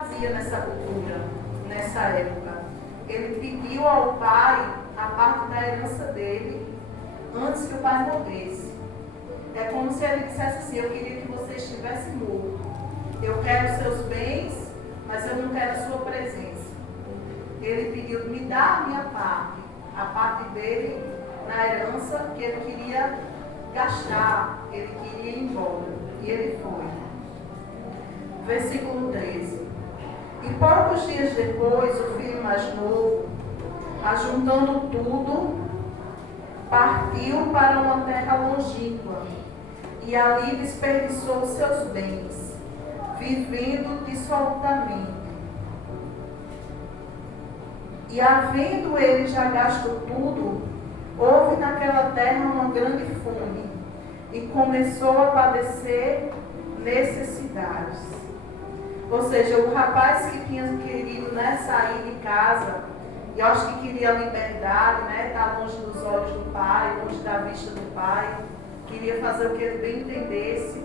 fazia nessa cultura, nessa época. Ele pediu ao pai a parte da herança dele antes que o pai morresse. É como se ele dissesse assim: eu queria que você estivesse morto. Eu quero seus bens, mas eu não quero a sua presença. Ele pediu: me dá a minha parte, a parte dele na herança que ele queria gastar, ele queria ir embora. E ele foi. Versículo 13. E poucos dias depois, o filho mais novo, ajuntando tudo, partiu para uma terra longínqua e ali desperdiçou seus bens, vivendo dissolutamente. E havendo ele já gasto tudo, houve naquela terra uma grande fome e começou a padecer necessidades. Ou seja, o rapaz que tinha querido sair de casa, e eu acho que queria liberdade, estar longe dos olhos do pai, longe da vista do pai, queria fazer o que ele bem entendesse,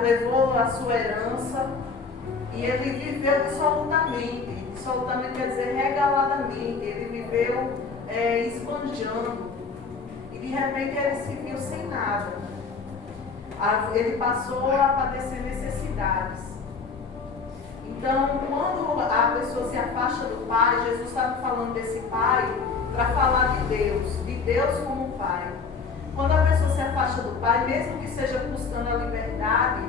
levou a sua herança e ele viveu dissolutamente. Dissolutamente quer dizer regaladamente. Ele viveu esbanjando. E de repente ele se viu sem nada. Ele passou a padecer necessidades. Então, quando a pessoa se afasta do pai, Jesus estava falando desse pai para falar de Deus como pai. Quando a pessoa se afasta do pai, mesmo que seja buscando a liberdade,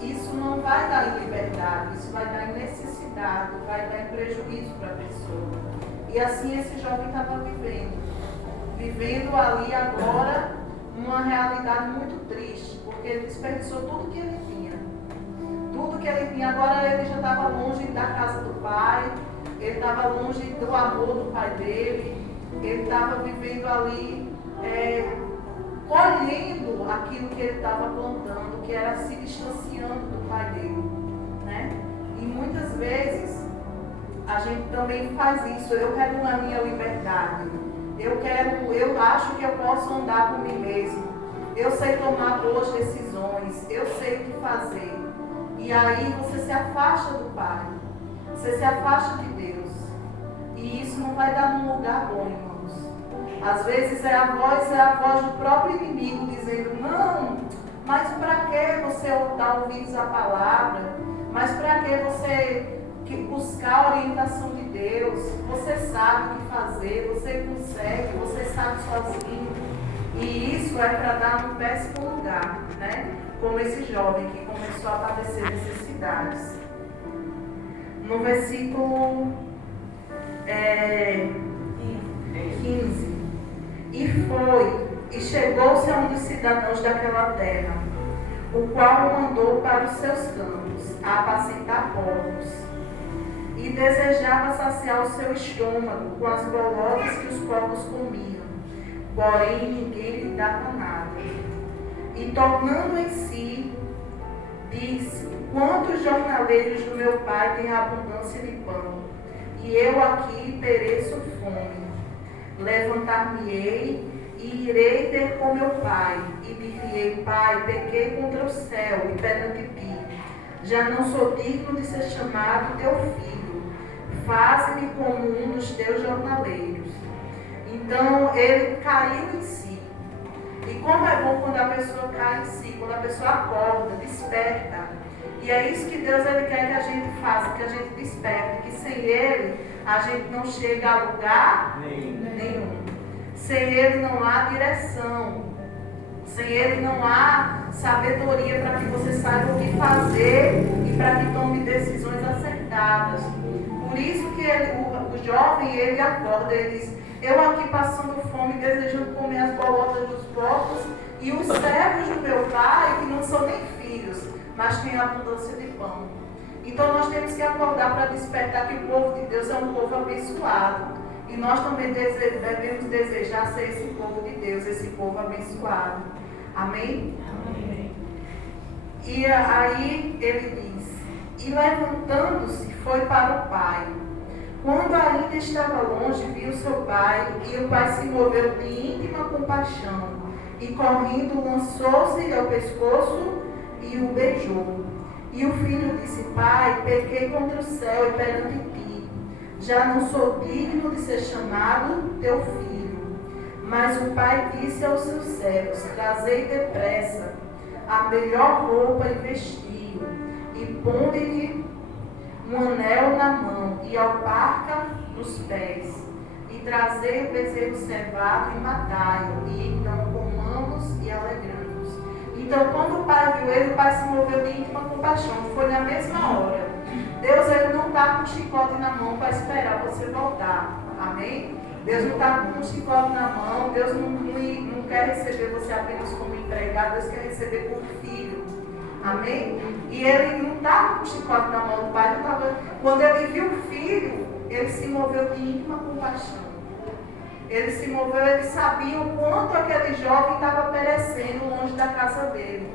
isso não vai dar em liberdade, isso vai dar em necessidade, vai dar em prejuízo para a pessoa. E assim esse jovem estava vivendo ali agora uma realidade muito triste, porque ele desperdiçou tudo que ele tinha. Tudo que ele tinha, agora ele já estava longe da casa do pai, ele estava longe do amor do pai dele, ele estava vivendo ali, colhendo aquilo que ele estava plantando, que era se distanciando do pai dele. E muitas vezes a gente também faz isso. Eu quero a minha liberdade, eu acho que eu posso andar por mim mesmo, eu sei tomar boas decisões, eu sei o que fazer. E aí você se afasta do Pai, você se afasta de Deus. E isso não vai dar num lugar bom, irmãos. Às vezes a voz do próprio inimigo dizendo: não, mas para que você dar ouvidos à palavra? Mas para que você buscar a orientação de Deus? Você sabe o que fazer, você consegue, você sabe sozinho. E isso é para dar um péssimo lugar, como esse jovem que começou a padecer necessidades. No versículo 15. E chegou-se a um dos cidadãos daquela terra, o qual o mandou para os seus campos, a apacentar porcos. E desejava saciar o seu estômago com as bolotas que os porcos comiam, porém ninguém lhe dava nada. E tornando em si, disse: quantos jornaleiros do meu pai têm abundância de pão, e eu aqui pereço fome. Levantar-me-ei e irei ter com meu pai, e dir-lhe-ei: Pai, pequei contra o céu e perante ti, já não sou digno de ser chamado teu filho, faze-me como um dos teus jornaleiros. Então ele caiu em si. E como é bom quando a pessoa cai em si, quando a pessoa acorda, desperta. E é isso que Deus quer que a gente faça, que a gente desperte, que sem Ele a gente não chega a lugar nenhum. Sem Ele não há direção. Sem Ele não há sabedoria para que você saiba o que fazer e para que tome decisões acertadas. Por isso que o jovem, ele acorda, ele diz: eu aqui passando fome, desejando comer as bolotas dos porcos, e os servos do meu pai, que não são nem filhos, mas têm abundância de pão. Então nós temos que acordar para despertar que o povo de Deus é um povo abençoado. E nós também devemos desejar ser esse povo de Deus, esse povo abençoado. Amém? Amém. E aí ele diz: e levantando-se, foi para o pai. Quando ainda estava longe, viu seu pai, e o pai se moveu de íntima compaixão, e correndo lançou-se ao pescoço e o beijou. E o filho disse: Pai, pequei contra o céu e perante ti. Já não sou digno de ser chamado teu filho. Mas o pai disse aos seus servos: Trazei depressa a melhor roupa e vestiu, e ponde-lhe um anel na mão e alparca nos pés. E trazei o bezerro cevado e matai-o, e então comamos e alegramos. Então, quando o pai viu ele, o pai se moveu de íntima compaixão. Foi na mesma hora. Deus, ele não está com um chicote na mão para esperar você voltar. Amém? Deus não está com um chicote na mão. Deus não quer receber você apenas como empregado. Deus quer receber como filho. Amém? E ele não estava com um chicote na mão do pai. Quando ele viu o filho, ele se moveu de íntima compaixão. Ele se moveu, ele sabia o quanto aquele jovem estava perecendo longe da casa dele.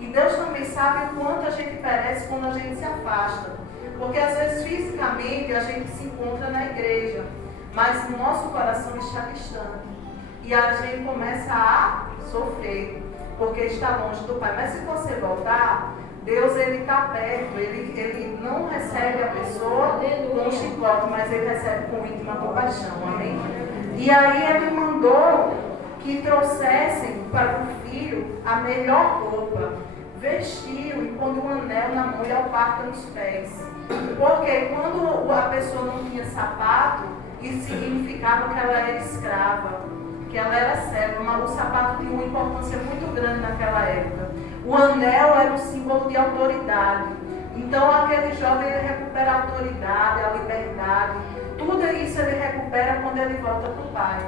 E Deus também sabe o quanto a gente perece quando a gente se afasta. Porque às vezes fisicamente a gente se encontra na igreja, mas o nosso coração está distante. E a gente começa a sofrer, porque está longe do Pai. Mas se você voltar, Deus ele está perto, ele não recebe a pessoa com um chicote, mas ele recebe com íntima compaixão, amém? E aí ele mandou que trouxessem para o filho a melhor roupa, vestiu e pondo um anel na mão e alparca nos pés. Porque quando a pessoa não tinha sapato, isso significava que ela era escrava, que ela era serva, mas o sapato tinha uma importância muito grande naquela época. O anel era um símbolo de autoridade. Então aquele jovem ele recupera a autoridade, a liberdade. Tudo isso ele recupera quando ele volta para o Pai.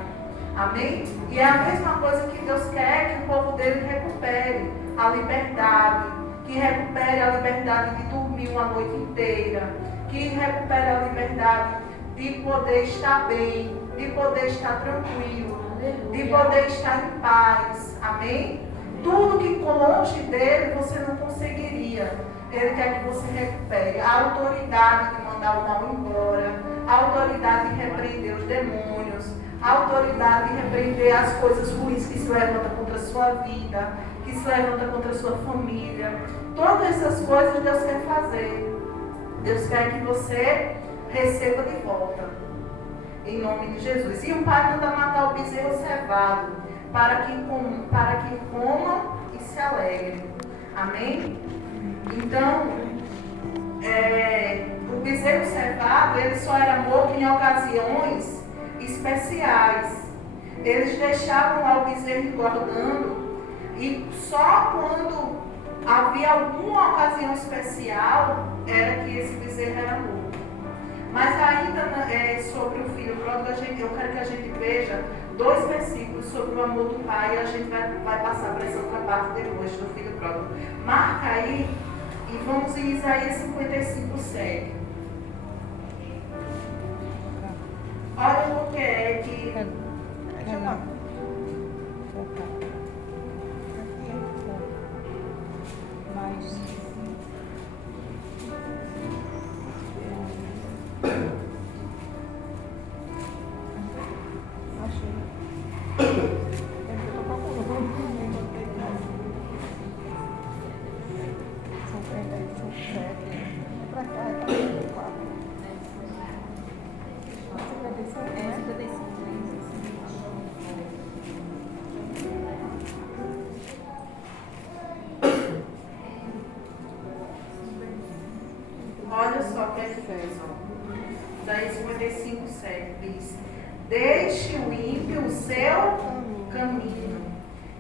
Amém? E é a mesma coisa que Deus quer que o povo dele recupere a liberdade. Que recupere a liberdade de dormir uma noite inteira. Que recupere a liberdade de poder estar bem, de poder estar tranquilo, de poder estar em paz. Amém? Tudo que longe dele você não conseguiria. Ele quer que você recupere a autoridade de mandar o mal embora, a autoridade de repreender os demônios, a autoridade de repreender as coisas ruins que se levantam contra a sua vida, que se levantam contra a sua família. Todas essas coisas Deus quer fazer. Deus quer que você receba de volta. Em nome de Jesus. E o pai manda matar o bezerro cevado, para que comam e se alegrem. Amém? Então, o bezerro cevado, ele só era morto em ocasiões especiais. Eles deixavam lá o bezerro engordando e só quando havia alguma ocasião especial era que esse bezerro era morto. Mas ainda sobre o filho pródigo, eu quero que a gente veja 2 versículos sobre o amor do pai e a gente vai passar para essa outra parte depois do filho pródigo. Marca aí e vamos em Isaías 55:7. Olha o que é que... Olha só o que é que fez, ó. Daí 55:7 diz: Deixe o ímpio o seu caminho,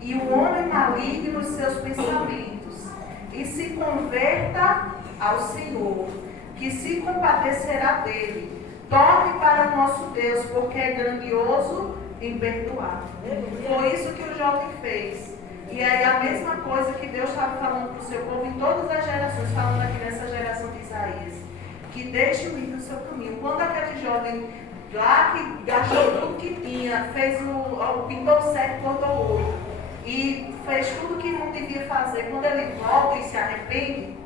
e o homem maligno os seus pensamentos, e se converta ao Senhor, que se compadecerá dele. Torne para o nosso Deus, porque é grandioso em perdoar. Foi isso que o jovem fez. E aí a mesma coisa que Deus estava falando para o seu povo em todas as gerações, falando aqui nessa geração de Isaías, que deixe o ímpio o seu caminho. Quando aquele jovem lá que gastou tudo que tinha, fez pintou 7, cortou 8 e fez tudo que não devia fazer, quando ele volta e se arrepende,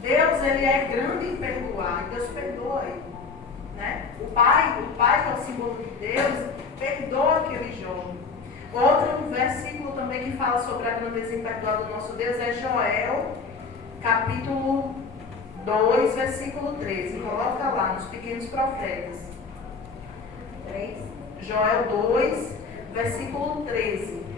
Deus ele é grande em perdoar, e Deus perdoa ele, né? O pai que é o símbolo de Deus, perdoa aquele jovem. Outro versículo também que fala sobre a grandeza imperdoável do nosso Deus é Joel capítulo 2, versículo 13. Coloca lá, nos pequenos profetas. 3. Joel 2, versículo 13.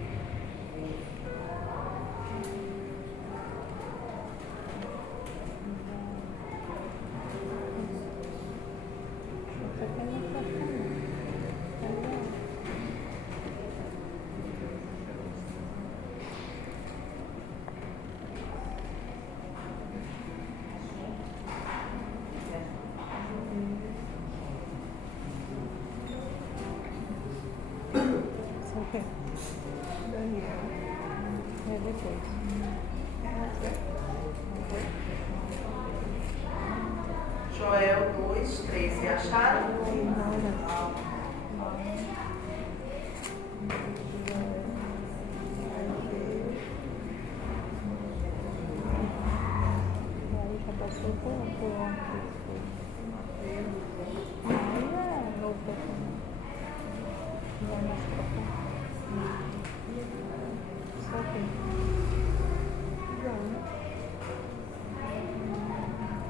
Joel 2, 13. Acharam?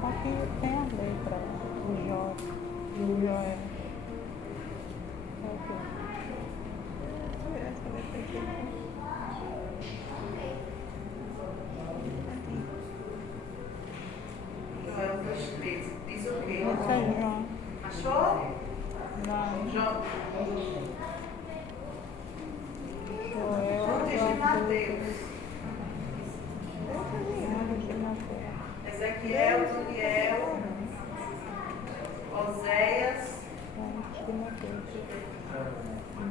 Aqui tem a letra do Jó, do Joel. Ok. Essa letra aqui. Joel 2, 13. Diz o quê? Esse é João. Achou? Não. Joel Joel. de Mateus. Ezequiel, Daniel, Oséias.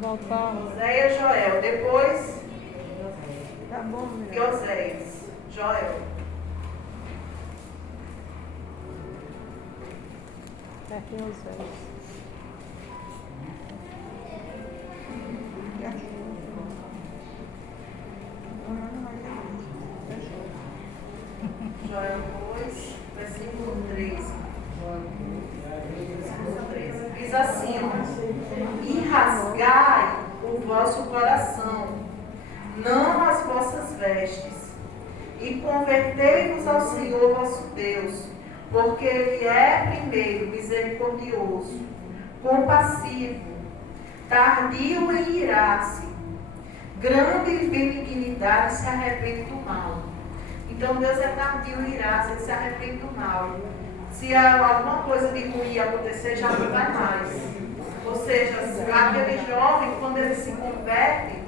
Voltar. Oséias, Joel. Depois, Tá bom, meu. e Oséias. Joel. Aqui é Oséias. Joel 2, versículo 13. Versículo 13. Diz assim: e rasgai o vosso coração, não as vossas vestes, e convertei-vos ao Senhor vosso Deus, porque Ele é primeiro misericordioso, compassivo, tardio em irar-se, grande em benignidade, se arrepende do mal. Então Deus é tardio em irar-se, Ele se arrepende do mal. Se alguma coisa de ruim acontecer, já não vai mais. Ou seja, aquele jovem, quando ele se converte,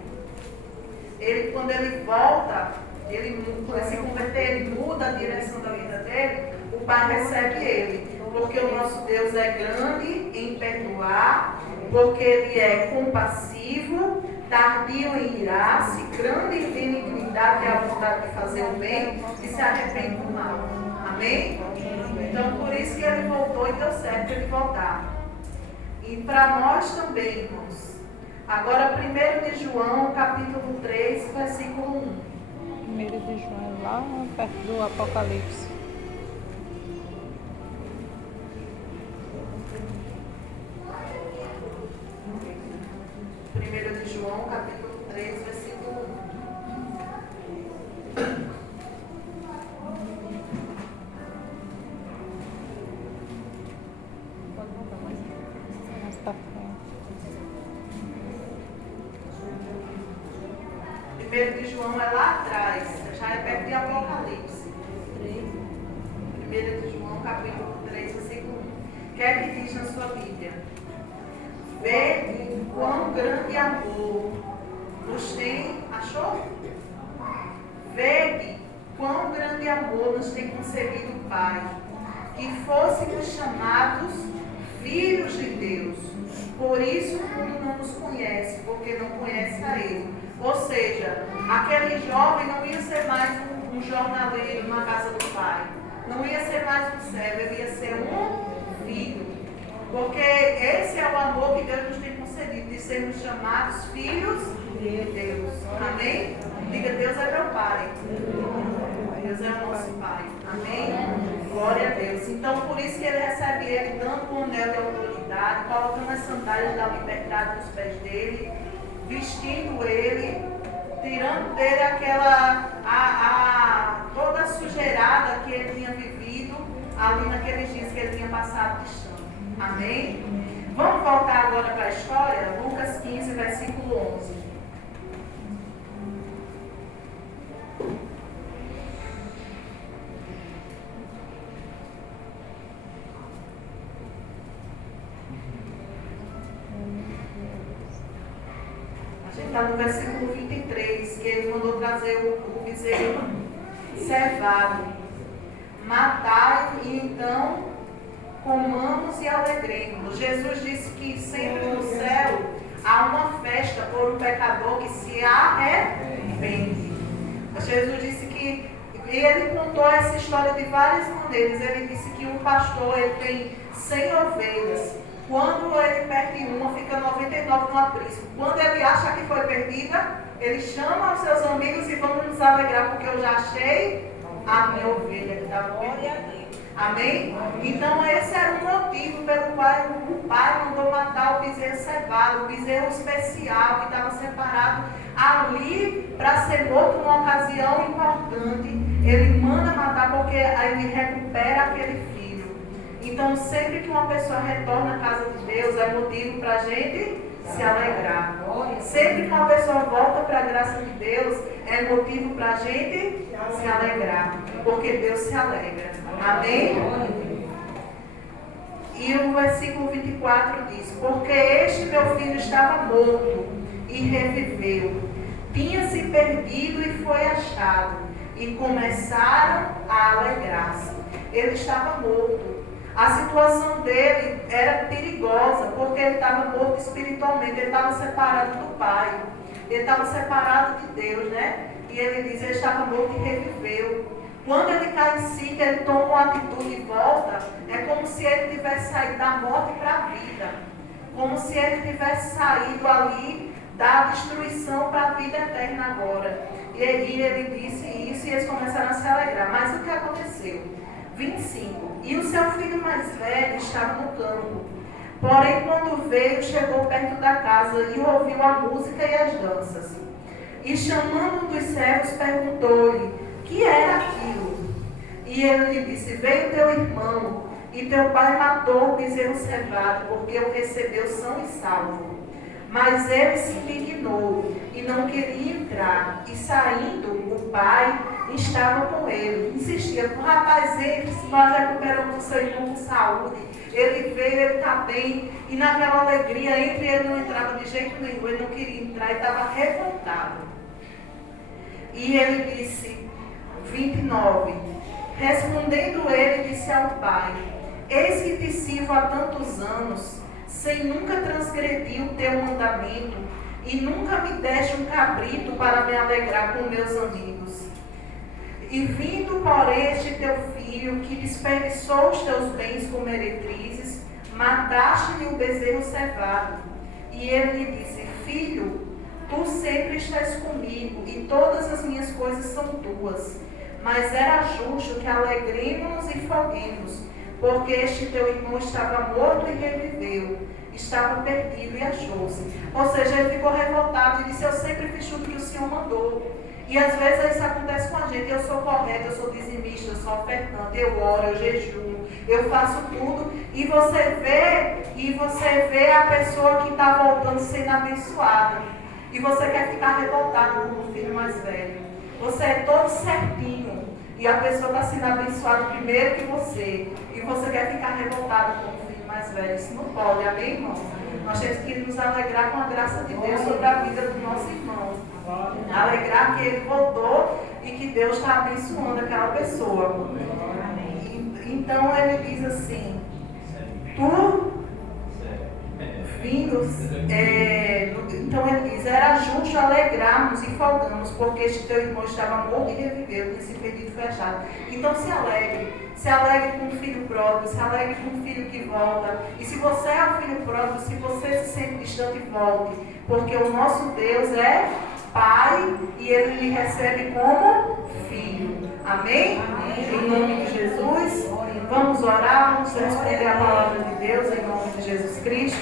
quando ele volta, ele se converter, ele muda a direção da vida dele, o Pai recebe ele. Porque o nosso Deus é grande em perdoar, porque Ele é compassivo, tardio em irar-se, grande em benignidade, é a vontade de fazer o bem e se arrepende do mal. Amém? Então, por isso que ele voltou e deu certo ele voltar. E para nós também, irmãos. Agora, 1 de João, capítulo 3, versículo 1. 1 de João, lá perto do Apocalipse. 1 de João, capítulo 3, versículo 1. Mais pra frente. 1 de João é lá atrás, já é perto de Apocalipse. 1 de João, capítulo 3, versículo 1. O que é que diz na sua Bíblia? Vede quão grande amor nos tem, achou? Vede quão grande amor nos tem concedido o Pai, que fôssemos chamados filhos de Deus. Por isso o mundo não nos conhece, porque não conhece a Ele. Ou seja, aquele jovem não ia ser mais um jornaleiro na casa do Pai. Não ia ser mais um servo, ele ia ser um filho. Porque esse é o amor que Deus nos tem concedido, de sermos chamados filhos de Deus. Amém? Diga, Deus é meu Pai. Deus é o nosso Pai. Amém? Glória a Deus. Então, por isso que ele recebe ele, dando um anel de autoridade, colocando as sandálias da liberdade nos pés dele, vestindo ele tirando dele toda a sujeirada que ele tinha vivido ali naqueles dias que ele tinha passado distante. Amém? Vamos voltar agora para a história, Lucas 15, versículo 11. A gente está no versículo 23, que ele mandou trazer o bezerro cevado. Matai e então comamos e alegremos. Jesus disse que sempre no céu há uma festa por um pecador que se arrepende. Jesus disse que, e ele contou essa história de várias maneiras. Ele disse que um pastor ele tem 100 ovelhas. Quando ele perde uma, fica 99 no aprisco. Quando ele acha que foi perdida, ele chama os seus amigos e vamos nos alegrar, porque eu já achei a minha ovelha que estava perdida. Amém? Então esse era o motivo pelo qual o pai mandou matar o bezerro cevado, o bezerro especial que estava separado ali para ser morto numa ocasião importante. Ele manda matar porque aí ele recupera aquele filho. Então sempre que uma pessoa retorna à casa de Deus é motivo para a gente se alegrar. Sempre que uma pessoa volta para a graça de Deus é motivo para a gente se alegrar, porque Deus se alegra. Amém? E o versículo 24 diz: porque este meu filho estava morto e reviveu, tinha se perdido e foi achado, e começaram a alegrar-se. Ele estava morto. A situação dele era perigosa, porque ele estava morto espiritualmente, ele estava separado do Pai, ele estava separado de Deus, né? E ele diz, ele estava morto e reviveu. Quando ele cai em si, que ele toma uma atitude e volta, é como se ele tivesse saído da morte para a vida. Como se ele tivesse saído ali da destruição para a vida eterna agora. E ele disse isso e eles começaram a se alegrar. Mas o que aconteceu? 25. E o seu filho mais velho estava no campo. Porém, quando veio, chegou perto da casa e ouviu a música e as danças. E chamando um dos servos, perguntou-lhe: que era aquilo? E ele lhe disse: veio teu irmão, e teu pai matou o bezerro cevado, porque o recebeu são e salvo. Mas ele se indignou e não queria entrar. E saindo, o pai estava com ele. Insistia: rapaz, entre, se nós recuperamos o seu irmão com saúde. Ele veio, ele está bem. E naquela alegria, entre ele não entrava de jeito nenhum. Ele não queria entrar, ele estava revoltado. E ele disse, 29, respondendo ele, disse ao pai: eis que te sirvo há tantos anos, sem nunca transgredir o teu mandamento, e nunca me deste um cabrito para me alegrar com meus amigos. E vindo, porém, este teu filho, que desperdiçou os teus bens com meretrizes, mataste-lhe o bezerro cevado. E ele lhe disse: filho, tu sempre estás comigo, e todas as minhas coisas são tuas. Mas era justo que alegremos e folguemos, porque este teu irmão estava morto e reviveu, estava perdido e achou-se. Ou seja, ele ficou revoltado e disse: eu sempre fiz tudo que o Senhor mandou. E às vezes isso acontece com a gente. Eu sou correta, eu sou dizimista, eu sou ofertante, eu oro, eu jejuo, eu faço tudo. E você vê a pessoa que está voltando sendo abençoada. E você quer ficar revoltado como o filho mais velho. Você é todo certinho. E a pessoa está sendo abençoada primeiro que você. E você quer ficar revoltado como o filho mais velho. Isso não pode, amém, irmãos? Nós temos que nos alegrar com a graça de Deus sobre a vida do nosso irmão. Alegrar que ele voltou e que Deus está abençoando aquela pessoa. Então ele diz assim: então ele diz: era justo alegrarmos e folgamos, porque este teu irmão estava morto e reviveu, tinha se perdido e foi achado. Então se alegre com o filho pródigo, se alegre com o filho que volta. E se você é o filho pródigo, se você se sente distante, volte, porque o nosso Deus é Pai e Ele lhe recebe como filho. Amém? Amém. Em nome de Jesus, vamos orar, vamos responder a palavra de Deus em nome de Jesus Cristo.